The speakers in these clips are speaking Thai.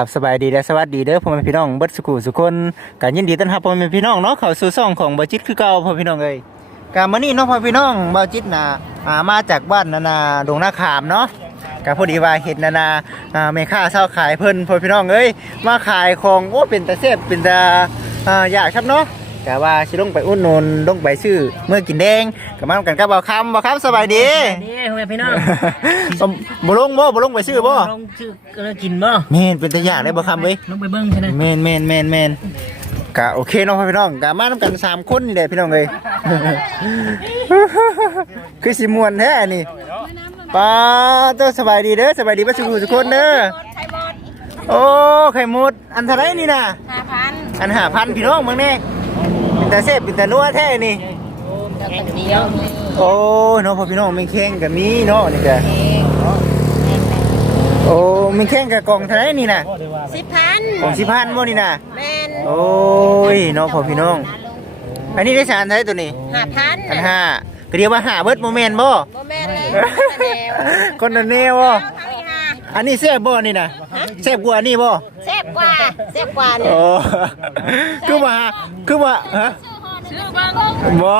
ครับสบายดีและสวัสดีเด้อพ่อแม่พี่น้องเบิดสุขุสุคนกันยินดีต้อนรับพ่อแม่พี่น้องเนาะเข้าสู่ซ่องของบ่จิตคือเก่าพ่อพี่น้องเอ้ยกามื้อนี้เนาะพ่อพี่น้องบ่จิตน่ะอ่ามาจากบ้านนานาดงนาขามเนาะก็พอดีว่าเห็นนานาอ่าแม่ค้าเช่าขายเพิ่นพ่อพี่น้องเอ้ยมาขายของโอ้เป็นตาแซ่บเป็นตาอ่าอยากครับเนาะ แต่ว่าสิลงไปอุ่นนนลงไปซื้อเมื่อกินแดงก็มากันกับบ่าวคำบ่าวคำสบายดีนี่พ่อแม่พี่น้องบ่ลงบ่บ่ลงไปซื้อบ่ลงชื่อก็เลยกินบ่แม่นเป็นตาอยากได้บ่คำเว้ยลงไปเบิ่งใช่ไหมแมนแมนแมนแมนกะโอเคเน้องพี่น้องกะมาทำกันสามคนนี่แหละพี่น้องเลยคือสิมวนแท้อันนี่ป้าตัวสบายดีเด้อสบายดีป้าสุขุทุกคนเด้อโอ้ไข่มดอันเท่าไรนี่นะห้าพันอันหาพันพี่น้องมึงนี่เป็น ตาเสพเป็นตานัวแท้นี่เดียวกันเดียวมีโอ้เน้องพ่อพี่น้องไม่แข่งกับมีเนาะนี่กะเองโอ้ไม่แข่งกับกล่องเท่าไรนี่นะสิบพันกล่องสิพันบ่นี่นะแมนโอ้ยเน้องพ่อพี่น้อง อันนี้ได้สารเท่าไรตัวนี้ห้าพันอันห้าก็เดียวว่าหาเบิดโมเมนต์บ่โมแมนเลยแนวคนละแนวบ่เอาทั้งนี้ห้าอันนี้แซ่บบ่นี่นะแซ่บกว่าอันนี้บ่แซ่ บกว่าแซ่บกว่าเนี่ยโอ้คือว่าคือว่าฮะชื่อเบิ้งบ่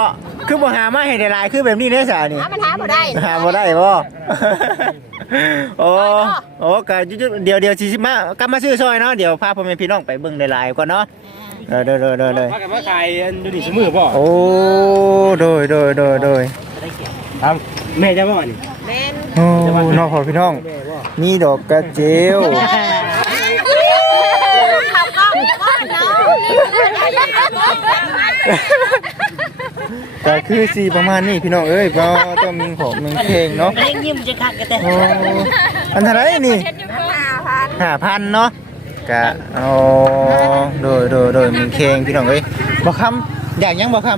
คือบ่หามาให้ได้หลายคือแบบนี้เด้อสานี่หาปัญหาบ่ได้หาบ่ได้บ่โอ้โอ้ก็จุๆเดี๋ยวเดี๋ยวสิมากลับมาซื้อซอยเนาะเดี๋ยวพาพ่อแม่พี่น้องไปเบิ่งได้หลายก่อนเนาะเออเด้อๆๆเลยมากันมาขายอันดูดิสมือบ่โอ้โดยโดยโดยโดยครับแม่จะบ่นี่แมนโอ้น้องพ่อพี่น้องแม่บ่มีดอกกระเจียว ขับกล้องก้อนเนาะ ก็คือสีประมาณนี้พี่น้องเอ้ยเพราะต้องมีของมีเพลงเนาะเล่งยิ้มจะคักกันแต่โอ้อันเท่าไหรนี่ห้าพันห้าพันเนาะกะเอาโดยโดยโดยมีเพลงพี่น้องเอ้ยบ่คำอยากหยังบ่ค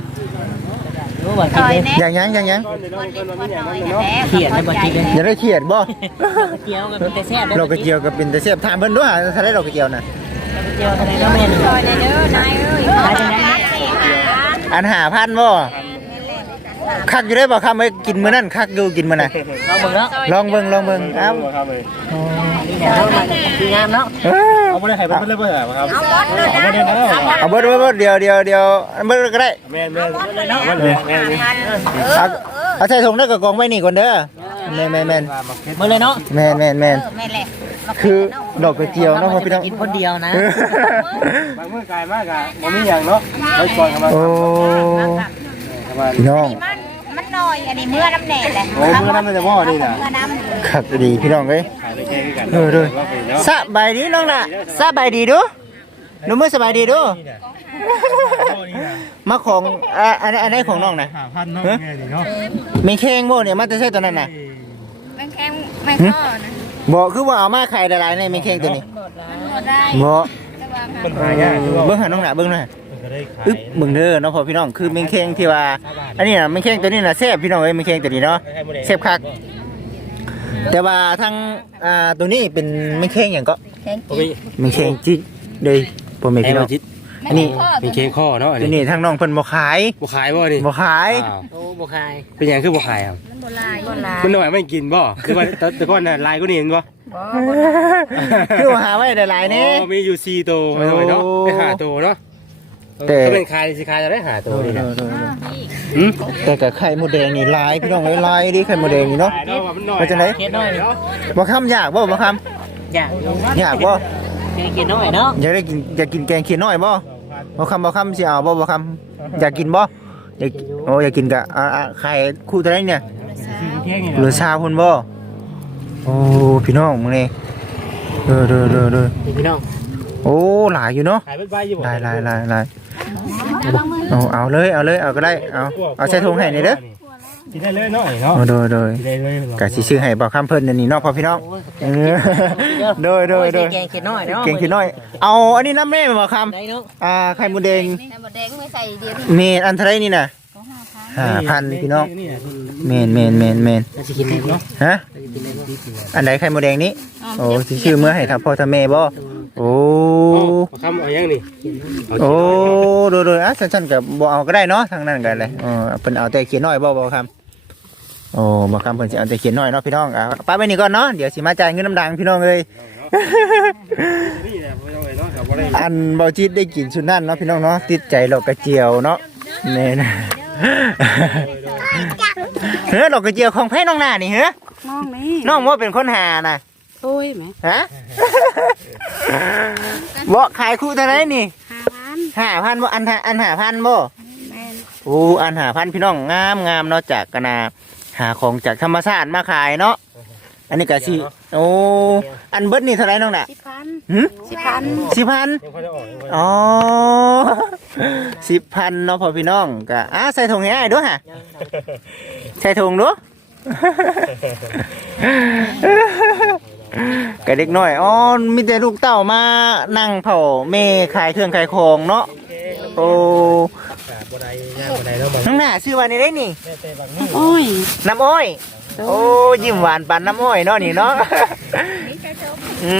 รู้ว่าซอยกินแน่ำอยากหยังอยากหยังคนน้อยแน่เขียนในบัญชีเลยอยากได้เขียดบ่เจียวกับแต่แซ่บเรากระเจียวกับเป็นแต่เสียบถามเพิ่นด้วยหาเท่าไหรเรากระเจียวน่ะเจียวทำไมก็ไม่ได้ซอยในเด้อนายเอ้ยมาจังได๋หา อันห้าพันบ่คักอยู่ได้บ่คำเอ้ยกินมื้อนั้นคักอยู่กินมื้อน่ะลองเบิ่งเนาะลองเบิ่งลองเบิ่งเอ้าครับเลยนี่แหละมันคืองามเนาะเอ้าเอาบ่ได้ให้เพิ่นเลยบ่ครับเอาบอสเลยนะเอาบ่ได้เนาะเอาเบิดเบิดเบิดเดี๋ยวเดี๋ยวเดี๋ยวเบิดก็ได้แม่นแม่นเลยเนาะแม่นแม่นพันเอเอาอเอาใส่ถุงแล้วก็กองไว้นี่ก่อนเด้อแม่นแม่นแม่นเบิ่งเลยเนาะแม่นแม่นแม่นเออแม่แหละ คือดอกกระเจียวเนาะพ่อพี่น้อง กินคนเดียวนะ บางมื้อกายมากอะบ่มีหยังเนาะไว้ก่อนกันมาโอ้ประมาณพี่น้องมันมันน้อยอันนี้เมื่อน้ำแหน่แหละโอ้มื้อนั้นมันจะบ่นี่น่ะเมื่อน้ำขัดดีพี่น้องเอ้ยขายไปแค่กันเออเด้อว่าไปเนาะสบายดีน้องน่ะสบายดีดูหนูมือสบายดีดูมาของอ่าอันนี้อันนี้ของน้องน่ะ5,000เนาะแม่นี่เนาะมีเค้งบ่เนี่ยมาแต่ใส่ตัวนั้นน่ะแม่งแข็งแม่งข้อนะ บ่คือว่าเอามาขายหลายๆในมีเค้งตัวนี้บ่ได้บ่แต่ว่ามันหายากคือว่าเบิ่งหาน้องน่ะเบิ่งหน่อยก็ได้ขายอึ๊บเบิ่งเด้อเนาะพ่อพี่น้องคือมีเค้งที่ว่า อันนี้น่ะมีเค้งตัวนี้น่ะแซ่บพี่น้องเอ้ยมีเค้งตัวนี้เนาะเสพคักแต่ว่าทางอ่าตัวนี้เป็นไม่เค้งอย่างก็แข็งบ่มีไม่เค้งจิเลยบ่แม่นไอ้พี่น้บ่อง จิต อันนี้มีเค้งข้อเนาะอันตัวนี้นี้ทางน้องเพิ่นบ่ขายบ่ขายบ่นี่บ่ขาย อ้าวโอ้บ่คายเป็นหยังคือบ่ขายครับมันบ่ลายบ่ลายมันหน่อยไม่กินบ่คือว่าแต่แต่ก่อนน่ะลายก็นี่เห็นบ่บ่บ่ลายคือว่าหาไว้หลายๆนี่ อ๋อมีอยู่4ตัวไม่น้อยเนาะโอ้ไปหาตัวเนาะแต่ ถ้าเป็นขายสิขายจะได้หาตัวนี่นะหืมแต่กับไข่มดแดงนี่ลายพี่น้องเอ้ยลายดิไข่มดแดงนี่เนาะ ขายแล้วว่ามันหน่อยว่าจังได๋เขียนน้อยบ่คำอยากบ่บ่คอยากำอยากบ่เขียนน้อยเนาะ อยากได้กินอยากกินแกงเขียดน้อยบ่ บ่คำบ่คำสิเอาบ่บ่คำอยากกินบ่อยากโอ้อยากกินกะอ่าอ่าไข่คู่เท่าไหร่เนี่ยเค้งนี่เหลือชาพุ่นบ่โอ้พี่น้องมึงนี่เด้อเด้อเด้อเด้อพี่น้องโอ้หลายอยู่เนาะขายเป็นใบอยู่บ่หลายหลายหลายหลายเอาเอาเลยเอาเลยเอาก็ได้เอาเอาใส่ถุงให้นี่เด้อ กินได้เลยเนาะเนาะเอาโดยโดยกินได้เลยกะสิซื้อให้บอกคำเพิ่นอันนี่เนาะพ่อพี่น้องเออโดยโดยโดยแกงเขียนน้อยเนาะเก่งขึ้นน้อย เอาอันนี้น้ำแม่บอกคได้เนาะำอ่าไข่มดแดงแต่บ่แดงไม่ใส่เดียวเมนอันเท่าไหรนี่น่ะห้าพันพี่น้องเมนเมนเมนเมนน่าจะกินได้เนาะฮะอันไหนไข่มดแดงนี้ โอ้สิชื่อเมื่อให้ทำพ่อทำแม่บ่ โอ้คำเอายังนี่โอ้โดยโดยอะสั้นๆกับบ่เอาก็ได้เนาะทางนั้นกันเลยเออเพิ่นเอาแต่เขียนน้อยบ่บ่คำโอ้บ่คำเพิ่นสิเอาแต่เขียนน้อยเนาะพี่น้องอะป้าไปนี่ก่อนเนาะเดี๋ยวสิมาจ่ายเงินน้ำดังพี่น้องเอ้ยนี่อันเบาจิตได้กินชุดนั่นเนาะพี่น้องเนาะติดใจดอกกระเจียวเนาะนี่นะเฮ้ยดอกกระเจียวของแพ้น้องหน้านี่เฮ้ยน้องนี่น้องว่าเป็นคนหาน่ะ โอ้ยแหมฮะบ่ขายคู่เท่าไหรนี่ห้าพันห้าพันบ่อันหาอันหาพันบ่แม่นโอ้อันหาพันพี่น้องงามงามเนาะจากกะนาหาของจากธรรมชาติมาขายเนาะอันนี้ก็สิโอ้อันเบิดนี่เท่าไหรน้องน่ะสิบพันหึสิบพันสิบพัน ยังเขาจะออกยังเขาจะอ๋อสิบพันเนาะพอพี่น้องก็อะใส่ถุงให้อ้ายด้วยฮะใส่ถุงด้วย กะเด็กน้อยอ๋อมีแต่ลูกเต้ามานั่งเผาเมขายเครื่องขายของเนาะโอ้ขาบัวใดย่างบัวใดแล้วมันน้องหน้าชื่อว่านี่ได้นี่แม่เต้บางนี่โอ้ยน้ำอ้อย โอ้ยิ้มหวานปันน้ำอ้อยเนาะนี่เนาะอื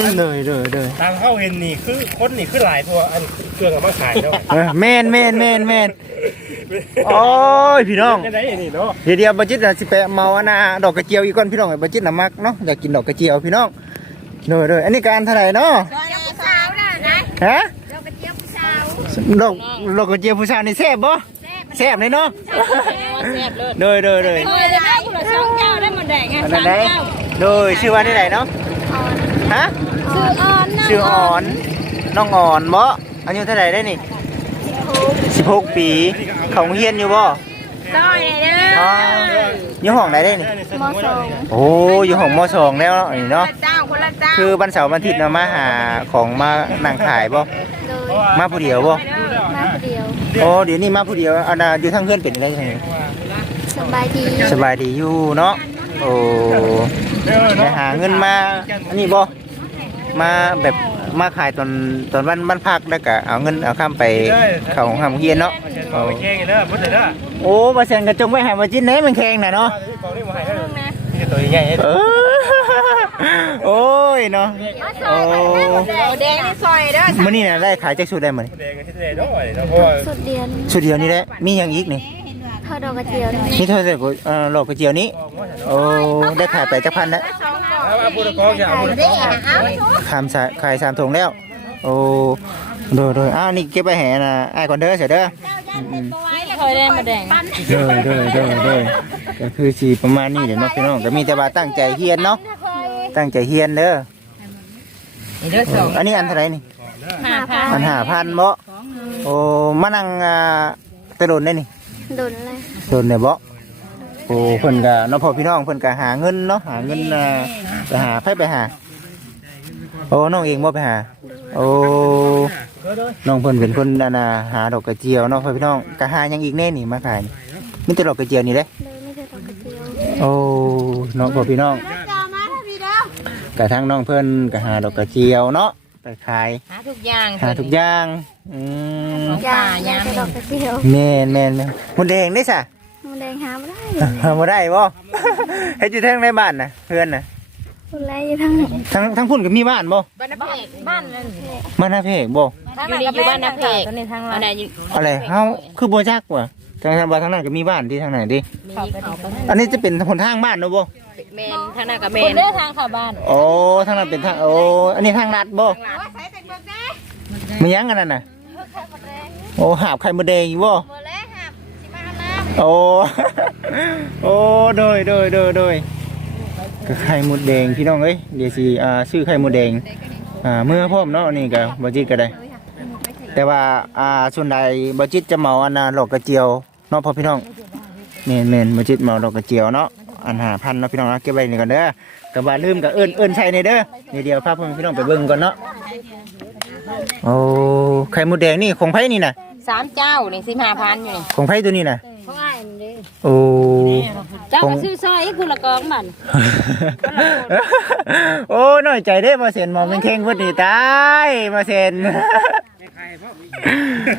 มเลยเลยเลยทางเข้าเห็นนี่คือคนนี่คือหลายตัวอันเครื่องเอามาขายเนาะเออแม่นแม่นแม่นแม่น โอ้ยพี่น้องได้ได้นี่เนาะเดี๋ยวเดี๋ยวบัจิตน่ะสิไปเมาอันน่ะดอกกระเจียวอีกก่อนพี่น้องบัจิตน่ะมักเนาะอยากกินดอกกระเจียวพี่น้องเลยเลยอันนี้การเท่าไหร่เนาะเจ้าผู้สาวน่ะนะฮะเรากระเจี๊ยบผู้สาวดอกดอกกระเจียวผู้ชายนี่แซ่บบ่แซ่บเลยเนาะแซ่บเลยเลยเลยเลยเออแล้วได้ผู้ละสองเจ้าได้หมดแดงไงอันนั้นไหนเลยชื่อว่าที่ไหนเนาะฮะชื่อออนนะชื่ออ่อนน้องอ่อนบ่อายุเท่าไหร่ได้นี่ 16ปี เขาเฮียนอยู่บ่ซอยเลยเด้อ๋อออยู่ห้องไหนได้นี่มสองโอ้อยู่ห้องมสองแล้วเนาะนี่เนาะเจ้าคนละเจ้าคือวันเสาร์วันอาทิตย์เนาะมาหาของมานั่งขายบ่เลยมาผู้เดียวบ่มาคนเดียวโอ้เดี๋ยวนี้มาผู้เดียวอันน่ะอยู่ทางเพื่อนเป็นอะไรจังไงสบายดีสบายดีอยู่เนาะโอ้ไปหาเงินมาอันนี้บ่มาแบบ มาขายตอนตอนวันวันพักแล้วก็เอาเงินเอาข้ามไปเข้าของทำเฮียนเนาะเอาไปแข่งกันเด้อพุ่นเด้อโอ้บ่แซงกระจงไว้ให้มาจิ้นแหนมันแข็งน่ะเนาะกองนี่มาให้เด้อนี่ตัวใหญ่เออโอ้ยเนาะโอ้แดงนี่ซอยเด้อมื้อนี้น่ะได้ขายจักชุดได้มื้อนี้แดงกันที่เด้อเนาะเพราะว่าสุดเดียนชุดเดียวนี่แหละมีหยังอีกนี่ท อดดอกกระเจียวนี่นี่เท่าไหร่กูเอ่อโลกกระเจียวนี้ โอ้ ได้ขายไปจักพันแล้วเอาเอาพูดกองอย่าเอาพูดกองขามสาขายสามถุงแล้ว โอ้โดยโดยอ้าว นี่เก็บไปแห่นะไอ้ายก่อนเด้อเสียเด้ออืมคอยแดงมาแดงๆโดยโดยโดยโดยก็คือสีประมาณนี้เดี๋ยวเนาะพี่น้องก็มีแต่ว่าตั้งใจเฮียนเนาะ ตั้งใจเฮียนเด้อนี่เด้อสองอันนี้อันเท่าไหรนี่ห้าพันอันห้าพันบ่โอ้มานั่งอ่าตะโดนได้นี่ ดุนเลยโดนเนี่ยบ่โอ้เพิ่นก็เนาะพ่อพี่น้องเพิ่นก็หาเงินเนาะหาเงินอ่าไปหาไผไปหา โอ้น้องเองบ่ไปหา โอ้น้องเพิ่นเป็นคนอันน่ะหาดอกกระเจียวเนาะพ่อพี่น้องก็หาหยังอีกแน่นี่มาขายนี่มีแต่ดอกกระเจียวนี่เด้เลยไม่ใช่ดอกกระเจียวโอ้น้องพ่อพี่น้องจ้ามาพี่เด้อกะทั้งน้องเพิ่นก็หาดอกกระเจียวเนาะไปขายหาทุกอย่างหาทุกอย่าง อืมจ้าอยากได้ดอกกระเจียวแม่นแม่นแม่นมดแดงได้ซะ มันแดงหาไม่ได้หาบ่ได้บ่เฮ็ดอยู่ทางในบ้านน่ะเพื่อนน่ะคนแรกอยู่ทางไหนทั้งทั้งพุ่นก็มีบ้านบ่บ้านนาเพกบ้านนั่นบ้านนาเพกบ่อยู่นี่อยู่บ้านนาเพกอันไหนอยู่อะไรเฮาคือบ่จักว่ะทางทางบ้านทางนั้นก็มีบ้านที่ทางไหนดิมีเขาไปอันนี้จะเป็นหนทางบ้านเนาะบ่เมนทางหน้ากับเมนเด้อทางเข้าบ้านโอ้ทางนั้นเป็นทางโอ้อันนี้ทางลัดบ่มันยังกันนั่นน่ะ โอ้หาบไข่มดแดงอยู่บ่หมดแล้วครับสิมาเอาน้โอ้ โอ้โดยโดยโดยโดยก็ไข่มดแดงพี่น้องเอ้ยเดี๋ยวสิอ่าซื้อไข่มดแดงอ่าเมื่อพร้อมเนาะนี่ก็บ่จิตก็ได้ แต่ว่าอ่าส่วนใดบ่จิตจะเหมาอันน่ะหลอกกระเจียวเนาะพ่อพี่น้องแม่นแม่นบ่จิตเหมาหลอกกระเจียวเนาะอันหาพันเนาะพี่น้องเนาะเก็บไว้นี่ก่อนเด้อก็ว่าลืมก็เอิ้นเอิ้นใส่ในเด้อเดี๋ยวเดี๋ยวพาพ่อพี่น้องไปเบิ่งก่อนเนาะโอ้ไข่มดแดงนี่ของไผนี่น่ะ สามเจ้านี่สิบห้าพันอยู่นี่ของไผตัวนี้น่ะำเขาง่ายมันเด้โอ้ เจ้าก็ซื้อซอยคุณละกองมันโอ้น้อยใจได้มาเซ็นหมองเป็นเข่งพุทธิตายมาเซ็น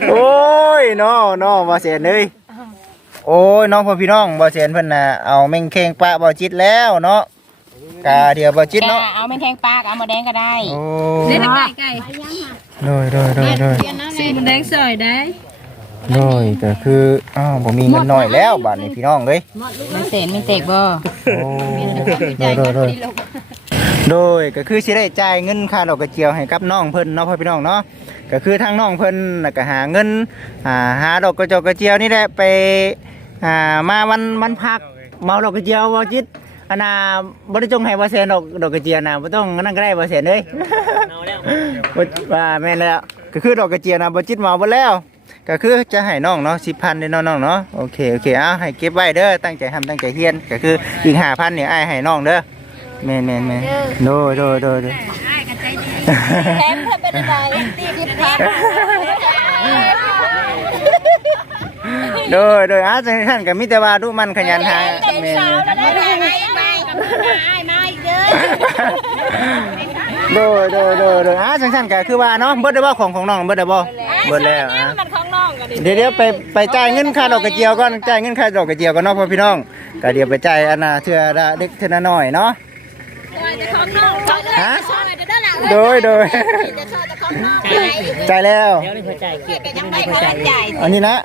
โอ้ยน้อน้อมาเซ็นเลยโอ้ยน้องพ่อพี่น้องบ่เซ็นเพิ่นน่ะเอาแม่งเข่งปะบ่จิตแล้วเนาะกาเดียวบ่จิตแกเนาะเอาแมงแคงปลากเอามาแดงก็ได้โอ้ไก่ไก่ โดยโดยโดยโดยซื้อมันแดงซอยได้โดยก็คืออ้าวบ่มีเงินน้อยแล้วบัดนี้พี่น้องเอ้ยมันเศษมันเตกบ่โอ้โดยโดยโดยโดยก็คือสิได้จ่ายเงินค่าดอกกระเจียวให้กับน้องเพิ่นเนาะพ่อพี่น้องเนาะก็คือทางน้องเพิ่นน่ะก็หาเงินอ่าหาดอกกระเจอกกระเจียวนี่แหละไปอ่ามาวันวันพักเมาดอกกระเจียวบ่จิตอันน่ะบ่ได้จงให้บ่แสนดอกดอกกระเจียวน่ะบ่ต้องนั่นก็ได้บ่แสนเอ้ยเอาแล้ว บ่ว่าแม่นแล้ว ก็คือดอกกระเจียวน่ะบ่จิตเมาบ่แล้ว ก็คือจะให้น้องเนาะ10,000เด้อน้องๆเนาะโอเคโอเคเอาให้เก็บไว้เด้อตั้งใจทำตั้งใจเรียนก็คืออีก5,000นี่อ้ายให้น้องเด้อแม่นๆๆโดยโดยโดยโดย แถมเพิ่นเป็นอะไรตีคิดแถมโดยโดยอาจารย์ท่านก็มีแต่ว่าดูมันขยันหาแม่นได้ไหมไม่ไม่ไม่เด้อ โดยโดยโดยโดยอาจารย์ท่านก็คือว่าเนาะเบิดได้บ่ของของน้องเบิดได้บ่เบิดแล้วอะมันของน้องกันดิเดี๋ยวเดี๋ยวไปไปจ่ายเงินค่าดอกกระเจียวก่อนจ่ายเงินค่าดอกกระเจียวก่อนเนาะพ่อพี่น้องก็เดี๋ยวไปจ่ายอันน่ะเทื่อละเด็กเทื่อละน้อยเนาะของน้องของฮะช่วยเด้อล่ะโดยโดยจะช่วยแต่ของน้องจ่ายแล้วเดี๋ยวนี่หั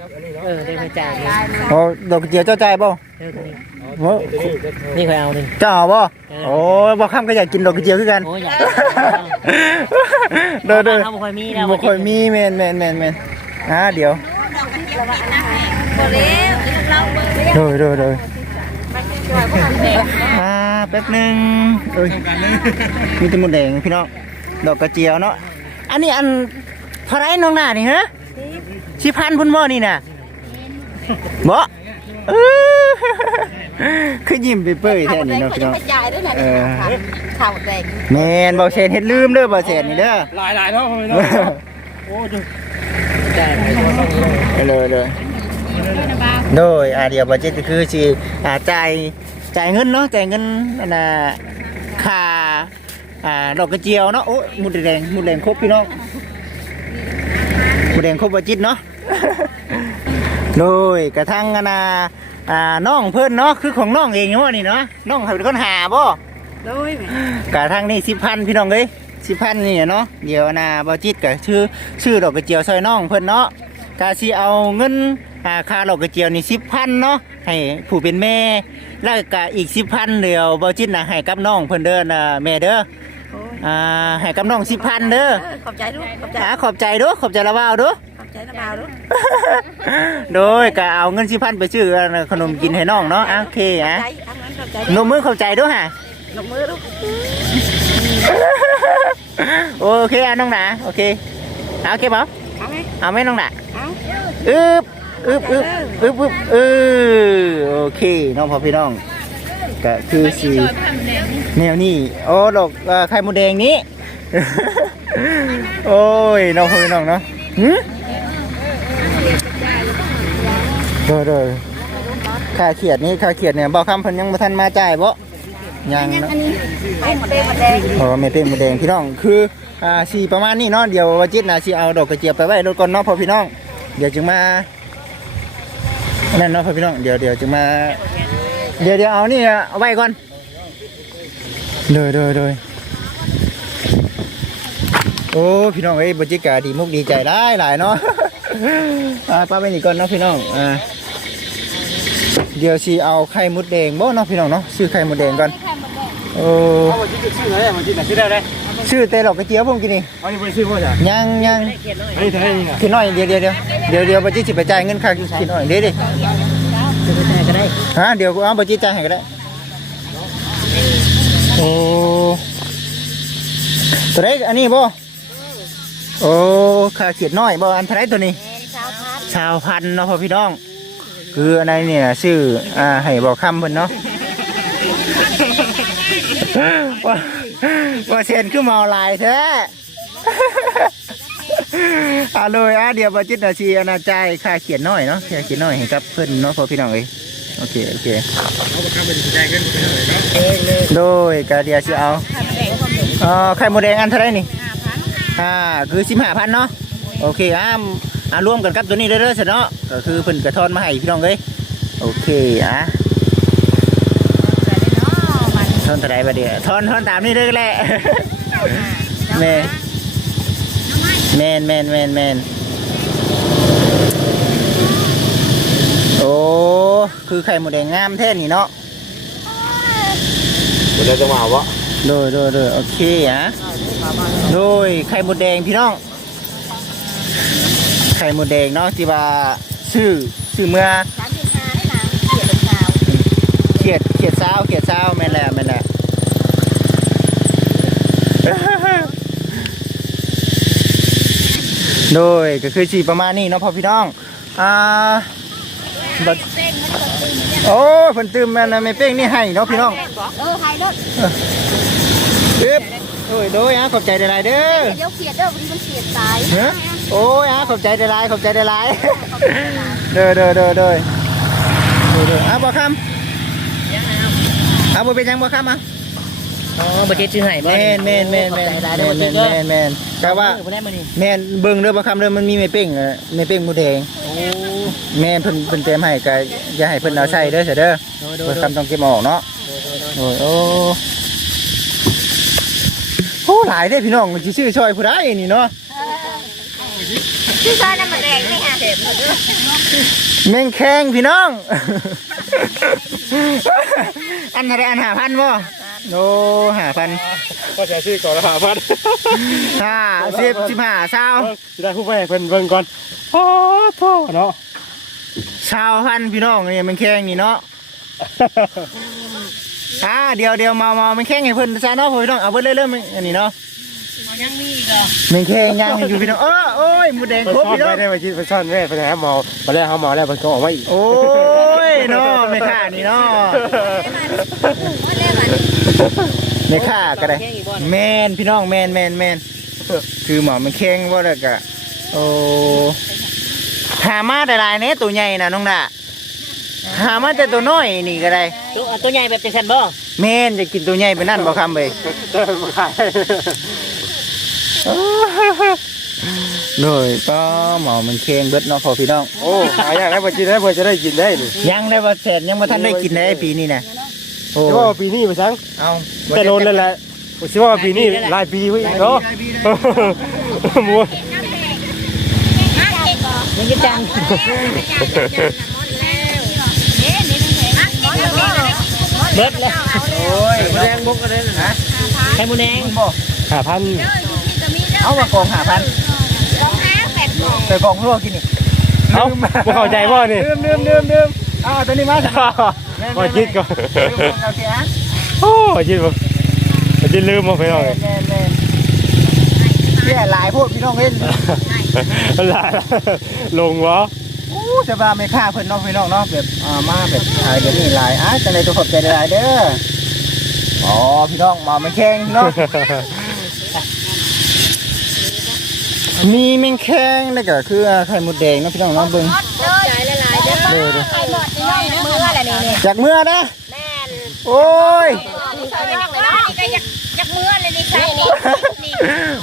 วใจเกียดก็ยังไม่เข้าใจอันนี้นะเออได้หัวใจโอ้ดอกกระเจียวเจ้าจ่ายบ่เออตัวนี้โอ้นี่เคยเอาหนึ่งเจ้าเอาบ่โอ้ยบ่ค้ำก็อยากกินดอกกระเจียวคือกันโอ้ยอยากโดยโดยเขาบ่ค่อยมีแล้วบ่ค่อยมีแม่นแม่นแม่นแม่นอ่าเดี๋ยวบ่เลี้ยวเราเบิ่งโดยโดยโดยอ่าแป๊บหนึงเอ้ยมีแตะมุดแดงพี่น้องดอกกระเจียวเนาะอันนี้อันเท่าไรน้องหน้านี่ฮะสิพันพุ่นบ่นี่น่ะ บ่เออคือยิ้มไปเปื่อยแท้นี่เนาะพี่น้องไม่จ่ายด้วยนะเออข่าวแดงแม่นบ่เซนเฮ็ดลืมเด้อบ่เซนนี่เด้อ หลายหลายๆเนาะพ่อพี่น้องโอ้ดูใจไม่ตัวต้องนี้เลยเลยเลยโดยอ่าเดี๋ยวบัดเจ็ตก็คือสิอ่าจ่ายจ่ายเงินเนาะจ่ายเงินอันน่ะค่าอ่าดอกกระเจียวเนาะโอ้หมุดแดงหมุดแดงครบพี่น้องหมุดแดงครบบัดจิตเนาะ โดยกระทั่งอันน่ะอ่าน้องเพิ่นเนาะคือของน้องเองเนาะนี่เนาะน้องเขาเป็นคนหาบ่โดยกระทั่งนี่สิพันพี่น้องเอ้ยสิพันนี่เนาะเดี๋ยวนะบอจิตก็ชื่อชื่อดอกกระเจียวซอยน้องเพิ่นเนาะกาสิเอาเงินอ่าค่าดอกกระเจียวนี่สิพันเนาะให้ผู้เป็นแม่ แล้วก็อีกสิพันเดียวบอจิตนะให้กับน้องเพิ่นเด้อนะแม่เด้ออ่าให้กับน้องสิพันเด้อขอบใจด้วยขอบใจอ่าขอบใจเด้อขอบใจละว่าวเด้อ ขอบใจนะบ่าวด้วยโดยก็เอาเงินสิพันไปซื้อขนมกินให้น้องเนาะอะโอเคอะใจทำงั้นขอบใจนมมือเข้าใจเด้วยฮะลงมือลูกโอเคอะน้องหนาโอเคเอาโอเคป่ะเอาไหมเอาไหมน้องหนาเอาอึบอึบอึบอึบอึบเออโอเคน้องพ่อพี่น้องก็คือสีแนวนี้โอ้ดอกเอ่อไข่มดแดงนี้ โอ้ยน้องพ่อพี่น้องเนาะหื มเด้อเด้อค่าเขียดนี่ค่าเขียดเนี่ยบ่คำเพิ่นยังบ่ทันมาจ่ายบ่ยังเนาะเอาหมดแดงหมดแดงโอ้ไม่เป็นหมดแดงพี่น้องคืออ่าสีประมาณนี้เนาะเดี๋ยววันจิตนะสีเอาดอกกระเจียวไปไว้รถก่อนเนาะพ่อพี่น้อง เดี๋ยวจึงมานั่นเนาะพ่อพี่น้องเดี๋ยวเดี๋ยวจึงมา เดี๋ยวเดี๋ยวเอานี่เอาไว้ก่อนเดยเดยเดยโอ้พี่น้องเอ้ยบรรยากาศดีมุกดีใจได้หลายเนาะอ่าป้าไปนี่ก่อนเนาะพี่น้องอ่า เดี๋ยวสีเอาไข่มดแดงบ่เนาะพี่น้องเนาะซื้อไข่มดแดงก่อนโอ้เอามาจิ้มชื่อเลยมาจิ้มชื่อได้เลยชื่อเตดอกกระเจียวผมกินนี่เอานี่เป็นชื่อพ่อจ้ะยังยังเกียดน้อยอันนี้เท่าไหร่นี่นะกินหน่อยเดี๋ยวเดี๋ยวเดี๋ยวเดี๋ยวเดี๋ยวบัจิสิไปจ่ายเงินค่ากินหน่อยเดี๋ยวดิจะไปใจก็ได้ฮะเดี๋ยวกูเอาบัจิจ่ายให้ก็ได้โอ้ตัวไหนอันนี้บ่โอ้ค่าเขียดน้อยบ่อันเท่าไหรตัวนี้ชาวพันเนาะพ่อพี่น้อง คืออันไหนเนี่ยชื่ออ่าให้บอกคำเพิ่นเนาะว่าว่าเซนคือเมาลายแท้เอาเลยอะเดี๋ยวบัจิตนาทีอนาจายค่าเขียนน้อยเนาะค่าเขียนน้อยให้กับเพื่อนเนาะพอพี่น้องเอ้ยโอเคโอเคเอาประกันเป็นใจกันเนาะโดยกาเดียวสิเอาเอ่อไข่หมูแดงอันเท่าไหรนี่อ่าคือสิบห้าพันเนาะโอเคอะ อ่ารวมกันกับตัวนี้เด้อๆสิเนาะก็คือเพิ่นกระทอนมาให้พี่น้องเอ้ยโอเคอะทอนเท่าไหรบัดเดียวทอนทอนตามนี้เด้อแหละแม่แมนแมนแมนแมนโอ้คือไข่หมูแดงงามแท้นี่เนาะเดี๋ยวเราจะมาเอาวะโโดยโดยโดยโอเคอะโดยไข่มดแดงพี่น้อง ไข่มดแดงเนาะที่ว่าชื่อชื่อเมื่อสามสิบห้าให้นางเขียนเป็นสาวเขียดเขียดเช้าเขียดเช้าแม่นแหละแม่นแหละโดยก็คือสีประมาณนี้เนาะพ่อพี่น้องอ่าบัดเป้งมันก็ตื่นเนี่ยโอ้ยเพิ่นตื่มแม่นนะแม่เป้งนี่ให้เนาะพี่น้องเออไฮรถตึ๊บโอ้ยโดยอะขอบใจหลายๆเด้อเดี๋ยวเขียนเด้อวันนี้มันเขียนตายฮะ โอ้ยอะขอบใจหลายๆขอบใจหลายๆเด้อเด้อเด้อเด้อเด้อเด้ออะบ่คำอะบ่เป็นหยังบ่คำอะอ๋อบ่เจ็ดชื่อให้บ่แม่นแม่นแม่นแม่นขอบใจหลายแม่เด้อนบ่แม่เจ็ดนเด้อแม่นแม่นแต่ว่าบ่ได้มื้อนี้แม่นเบิ่งเด้อบ่คำเด้อมันมีแม่เป้งเอ่อแม่เป้งหมูแดงโอ้แม่นเพิ่นเพิ่นเตรียมให้ก็อย่าให้เพิ่นเอาใส่เด้อเสียเด้อโดยโดยเพิ่นโดยคำต้องเก็บออกเนาะโอ้ยโอ้โหหลายเด้อพี่น้องมันสิซื้อช่วยผู้ใดนี่เนาะ ชื่อซอยน้ำมันแดงนี่ฮะแม่งแข้งพี่น้อง อันเท่าไหรอันหาพันบ่โอ้หาพันก็จะซื้อก่อนละห้าพันห้าสิบสิบห้าเศร้าจะได้ผู้ไปเพิ่นเบิ่งก่อนโอ้โธ่เนาะเศร้าพันพี่น้องนี่แมันแข้งนี่เนาะอ่าเดี๋ยวเดี๋ยวมามามันแข้งให้เพิ่นซะเนาะพี่น้องเอาเบิ่เลยเริ่มอันนี้เนาะ ยังมีอีกเหรอมันแข้งยังอยู่พี่น้องเออโอ้ยหมูแดงเพิ่นครบซ่อนพี่น้อไว้งได้ไปคิดไปซ่อนไว้ไปหาหมอมาแล้วเขาหมอแล้วเพิ่นก็ออกมาอีกโอ้ยเนาะไม่ค่านี่เนาะว่าเล่มันไม่ค่าก็ได้ แมนพี่น้องแมนแมนแมนคือหมอมันแข้งว่าแล้วก็โอ้หามาแต่ลายๆเนี้ตัวใหญ่นะน้องดาหามาแต่ตัวน้อยนี่ก็ได้ ตัวเอาตัวใหญ่แบบจังซั่นบ่แม่นจะกินตัวใหญ่ไปนั่นบ่คำไป เดินมาขายเลยก็หมอมันเค็งเบิดเนาะพอพี่น้อง โอ้หายากแล้วบ่กินได้เพิ่นจะได้กินได้นี่ยังได้บ่แสนยังบ่ทันได้กินเลยปีนี้นะโอ้สิว่าปีนี้ไปซังเอาแต่โดนนั่นแหละสิว่าปีนี้หลายปีไว้อีกเนาะมัวมาเก่งก่อนยังจะจังเบิดแล้วโอ้ยแดงบกก็ได้นะไข่หมูแดงบ่ห้าพัน เอามากองหาพันไปกองลวกกินนี่เอ้าบ่เข้าใจบ่นี่ลืมลืมลืมลืมเอาตัวนี้มาจ้ะบ่คิดก่อนลืมเอาสิฮะโอ้บ่คิดบ่บ่คิดลืมบ่ไปหน่อยแม่นแม่นแม่นเสียหลายพวกพี่น้องเห็นลาลงวะโอ้จะว่าไม่ค่าเพิ่นเน้องพี่น้องเนาะแบบอ่ามาแบบหายแบบนี้หลายอะจังได๋ตัวขอบใจหลายๆเด้ออ๋อพี่น้องหมาไม่แข็งเนาะ มีแมงแข้งแล้วก็คือไข่มดแดงเนาะพี่น้องเนาะเบิ่งใจละลายเด้อเด้อเด้อไข่หมดนี่น้อยมืออะไรนี่นี่จากเมื่อนะแม่นโอ้ยนี่ใส่ร่างเลยเนาะนี่ก็อยากอยากมือเลยนี่ใส่นี่นี่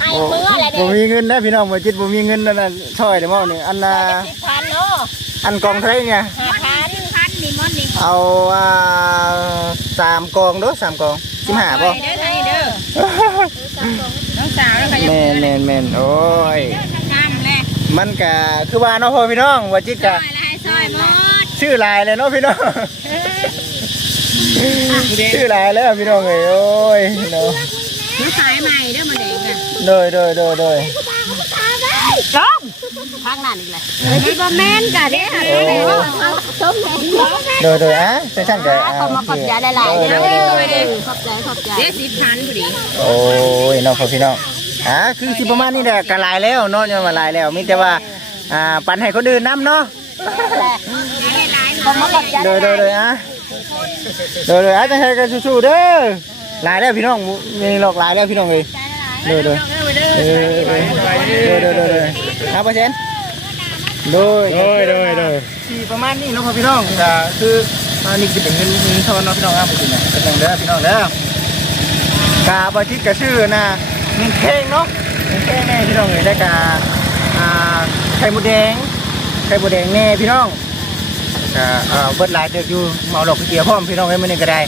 ไอ้มืออะไรบ่นี่มีเงินนะพี่น้องบ่จิตบ่มีเงินนั่นน่ะช่วยได้บ่นี่อันน่ะสิบพันเนาะอันกองเท่าไหร่เนี่ยห้าพันพันนี่มอนนี่เอาอ่าสามกองเด้อสามกอง15บ่เด้อไทยเด้อน้อง สาวแล้วก็ยังแม่นแม่นแม่นโอ้ยทำเลยมันก็คือว่าเนาะพ่อพี่น้องว่าจิตก็ซอยละให้ซอยหมดชื่อลายเลยเนาะพี่น้องชื่อลายแล้วพี่น้องเอ้ยโอ้ยเนาะมาขายใหม่เด้อมาเด็กอะโดยโดยโดยโดย จ้อง พักนั่นอีกเลยเฮ้ยที่บ่แม่นกะเด้ค่ะต้มแม่นโดยโดยอะเซสชั่นก็อ่าต้องมาขอบใจหลายๆโดเด้ยอโดยโดยขอบใจขอบใจเด้สิบพันพอดีโอ้ยน้องพ่อพี่น้องอ่าคือสิประมาณนี้แหละก็หลายแล้วเนาะยังมาหลายแล้วมีแต่ว่าอ่าปันให้คนอื่นนํเนาะต้องมาขอบใจโดยโดยโดยอะโดยโดยอะจังไดก็สู้ๆเด้อหลายแล้วพี่น้องมีหลอกหลายแล้วพี่น้องเอ้ย โดยโดยเออเออโดยโดยโดยโดยครับเปอร์เซ็นต์โดยโดยโดยโดยที่ประมาณนี้เนาะพ่อพี่น้องก็คืออันนี้คือเป็นเงินเงินทอนเนาะพี่น้องครับเป็นไงเป็นไงเด้อพี่น้องเด้อกาบาจิตกระชื่อนะเงินเค้งเนาะเงินเค้งแน่พี่น้องเลยได้กาอ่าไข่มดแดงไข่มดแดงแน่พี่น้องก็เอ่อเบิดหลายเดือกอยู่เมาดอกเกียวพร้อมพี่น้องไอ้มื้อนี้ก็ได้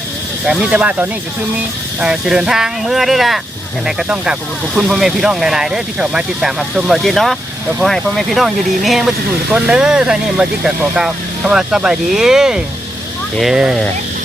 แต่มีแต่ว่าตอนนี้ก็คือมีเอ่อจะเดินทางเมื่อได้ละ ยังไงก็ต้องกราบขอบคุณขอบคุณพ่อแม่พี่น้องหลายๆเด้อที่เข้ามาติดตามรับชมบาจิตเนาะแล้วขอให้พ่อแม่พี่น้องอยู่ดีมีแห้งบัดสุขทุกคนเด้อท่านี้บาจิตก็ขอกล่าวคำว่าสบายดีเย้